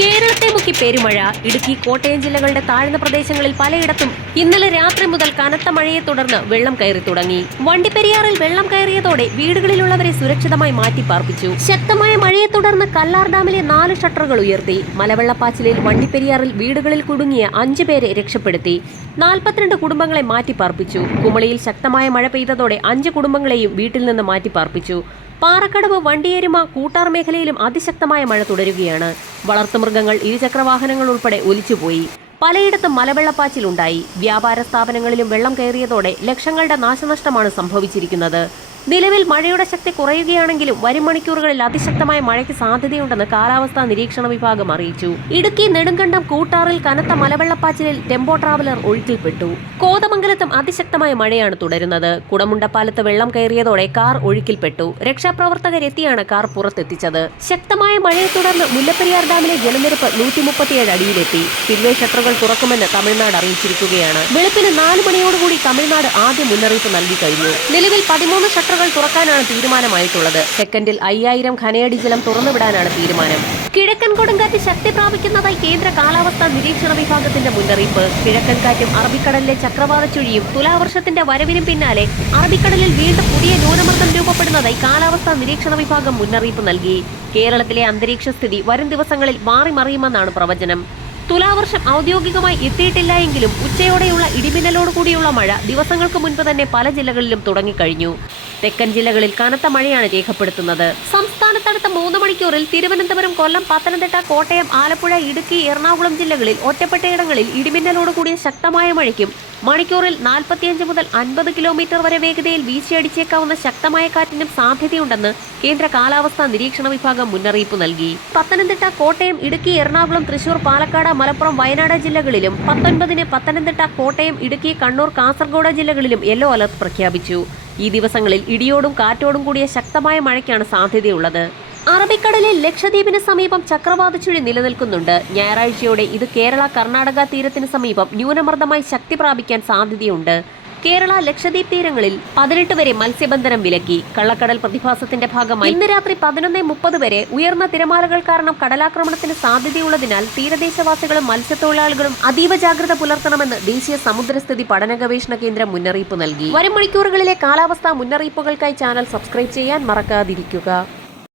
കേരളത്തെ മുക്കി പെരുമഴ. ഇടുക്കി, കോട്ടയം ജില്ലകളുടെ താഴ്ന്ന പ്രദേശങ്ങളിൽ പലയിടത്തും ഇന്നലെ രാത്രി മുതൽ കനത്ത മഴയെ തുടർന്ന് വെള്ളം കയറി തുടങ്ങി. വണ്ടിപ്പെരിയാറിൽ വെള്ളം കയറിയതോടെ വീടുകളിലുള്ളവരെ സുരക്ഷിതമായി മാറ്റിപ്പാർപ്പിച്ചു. ശക്തമായ മഴയെ തുടർന്ന് കല്ലാർ ഡാമിലെ 4 ഷട്ടറുകൾ ഉയർത്തി. മലവെള്ളപ്പാച്ചിലിൽ വണ്ടിപ്പെരിയാറിൽ വീടുകളിൽ കുടുങ്ങിയ 5 പേരെ രക്ഷപ്പെടുത്തി. 42 കുടുംബങ്ങളെ മാറ്റിപ്പാർപ്പിച്ചു. കുമളിയിൽ ശക്തമായ മഴ പെയ്തതോടെ 5 കുടുംബങ്ങളെയും വീട്ടിൽ നിന്ന് മാറ്റിപ്പാർപ്പിച്ചു. പാറക്കടവ്, വണ്ടിയേരുമ, കൂട്ടാർ മേഖലയിലും അതിശക്തമായ മഴ തുടരുകയാണ്. വളർത്തുമൃഗങ്ങൾ, ഇരുചക്രവാഹനങ്ങൾ ഉൾപ്പെടെ ഒലിച്ചുപോയി. പലയിടത്തും മലവെള്ളപ്പാച്ചിലുണ്ടായി. വ്യാപാര സ്ഥാപനങ്ങളിലും വെള്ളം കയറിയതോടെ ലക്ഷങ്ങളുടെ നാശനഷ്ടമാണ് സംഭവിച്ചിരിക്കുന്നത്. നിലവിൽ മഴയുടെ ശക്തി കുറയുകയാണെങ്കിലും വരും മണിക്കൂറുകളിൽ അതിശക്തമായ മഴയ്ക്ക് സാധ്യതയുണ്ടെന്ന് കാലാവസ്ഥാ നിരീക്ഷണ വിഭാഗം അറിയിച്ചു. ഇടുക്കി നെടുങ്കണ്ടം കൂട്ടാറിൽ കനത്ത മലവെള്ളപ്പാച്ചിലിൽ ടെമ്പോ ട്രാവലർ ഒഴുക്കിൽപ്പെട്ടു. കോതമംഗലത്തും അതിശക്തമായ മഴയാണ് തുടരുന്നത്. കുടമുണ്ടപ്പാലത്ത് വെള്ളം കയറിയതോടെ കാർ ഒഴുക്കിൽപ്പെട്ടു. രക്ഷാപ്രവർത്തകരെത്തിയാണ് കാർ പുറത്തെത്തിച്ചത്. ശക്തമായ മഴയെ തുടർന്ന് മുല്ലപ്പെരിയാർ ഡാമിലെ ജലനിരപ്പ് 137 അടിയിലെത്തി. സ്പിൽവേ ഷട്ടറുകൾ തുറക്കുമെന്ന് തമിഴ്നാട് അറിയിച്ചിരിക്കുകയാണ്. വെളുപ്പിന് 4 മണിയോടുകൂടി തമിഴ്നാട് ആദ്യ മുന്നറിയിപ്പ് നൽകി കഴിഞ്ഞു. നിലവിൽ 13 ഷട്ടറുകൾ തുറക്കാനാണ് തീരുമാനമായിട്ടുള്ളത്. സെക്കൻഡിൽ 5000 ഘനയടി ജലം തുറന്നുവിടാനാണ് തീരുമാനം. കിഴക്കൻ കൊടുങ്കാറ്റ് ശക്തി പ്രാപിക്കുന്നതായി കേന്ദ്ര കാലാവസ്ഥാ നിരീക്ഷണ വിഭാഗത്തിന്റെ മുന്നറിയിപ്പ്. കിഴക്കൻ കാറ്റും അറബിക്കടലിലെ ചക്രവാത ചുഴിയും തുലാവർഷത്തിന്റെ വരവിനും പിന്നാലെ അറബിക്കടലിൽ വീണ്ടും പുതിയ ന്യൂനമർദ്ദം രൂപപ്പെടുന്നതായി കാലാവസ്ഥാ നിരീക്ഷണ വിഭാഗം മുന്നറിയിപ്പ് നൽകി. കേരളത്തിലെ അന്തരീക്ഷ സ്ഥിതി വരും ദിവസങ്ങളിൽ മാറിമറിയുമെന്നാണ് പ്രവചനം. തുലാവർഷം ഔദ്യോഗികമായി എത്തിയിട്ടില്ല എങ്കിലും ഉച്ചയോടെയുള്ള ഇടിമിന്നലോടുകൂടിയുള്ള മഴ ദിവസങ്ങൾക്ക് മുൻപ് തന്നെ പല ജില്ലകളിലും തുടങ്ങിക്കഴിഞ്ഞു. തെക്കൻ ജില്ലകളിൽ കനത്ത മഴയാണ് രേഖപ്പെടുത്തുന്നത്. സംസ്ഥാനത്തടുത്ത 3 മണിക്കൂറിൽ തിരുവനന്തപുരം, കൊല്ലം, പത്തനംതിട്ട, കോട്ടയം, ആലപ്പുഴ, ഇടുക്കി, എറണാകുളം ജില്ലകളിൽ ഒറ്റപ്പെട്ടയിടങ്ങളിൽ ഇടിമിന്നലോടുകൂടിയ ശക്തമായ മഴയ്ക്കും മണിക്കൂറിൽ 45 മുതൽ 50 കിലോമീറ്റർ വരെ വേഗതയിൽ വീശിയടിച്ചേക്കാവുന്ന ശക്തമായ കാറ്റിനും സാധ്യതയുണ്ടെന്ന് കേന്ദ്ര കാലാവസ്ഥാ നിരീക്ഷണ വിഭാഗം മുന്നറിയിപ്പ് നൽകി. പത്തനംതിട്ട, കോട്ടയം, ഇടുക്കി, എറണാകുളം, തൃശൂർ, പാലക്കാട്, മലപ്പുറം, വയനാട് ജില്ലകളിലും 19-ന് പത്തനംതിട്ട, കോട്ടയം, ഇടുക്കി, കണ്ണൂർ, കാസർഗോഡ് ജില്ലകളിലും യെല്ലോ അലർട്ട് പ്രഖ്യാപിച്ചു. ഈ ദിവസങ്ങളിൽ ഇടിയോടും കാറ്റോടും കൂടിയ ശക്തമായ മഴയ്ക്കാണ് സാധ്യതയുള്ളത്. അറബിക്കടലിൽ ലക്ഷദ്വീപിന് സമീപം ചക്രവാത ചുഴി നിലനിൽക്കുന്നുണ്ട്. ഞായറാഴ്ചയോടെ ഇത് കേരള, കർണാടക തീരത്തിന് സമീപം ന്യൂനമർദ്ദമായി ശക്തി പ്രാപിക്കാൻ സാധ്യതയുണ്ട്. കേരള, ലക്ഷദ്വീപ് തീരങ്ങളിൽ 18 വരെ മത്സ്യബന്ധനം വിലക്കി. കള്ളക്കടൽ പ്രതിഭാസത്തിന്റെ ഭാഗമായി ഇന്ന് രാത്രി 11:30 വരെ ഉയർന്ന തിരമാലകൾ കാരണം കടലാക്രമണത്തിന് സാധ്യതയുള്ളതിനാൽ തീരദേശവാസികളും മത്സ്യത്തൊഴിലാളികളും അതീവ ജാഗ്രത പുലർത്തണമെന്ന് ദേശീയ സമുദ്രസ്ഥിതി പഠന ഗവേഷണ കേന്ദ്രം മുന്നറിയിപ്പ് നൽകി. വരും മണിക്കൂറുകളിലെ കാലാവസ്ഥാ മുന്നറിയിപ്പുകൾക്കായി ചാനൽ സബ്സ്ക്രൈബ് ചെയ്യാൻ മറക്കാതിരിക്കുക.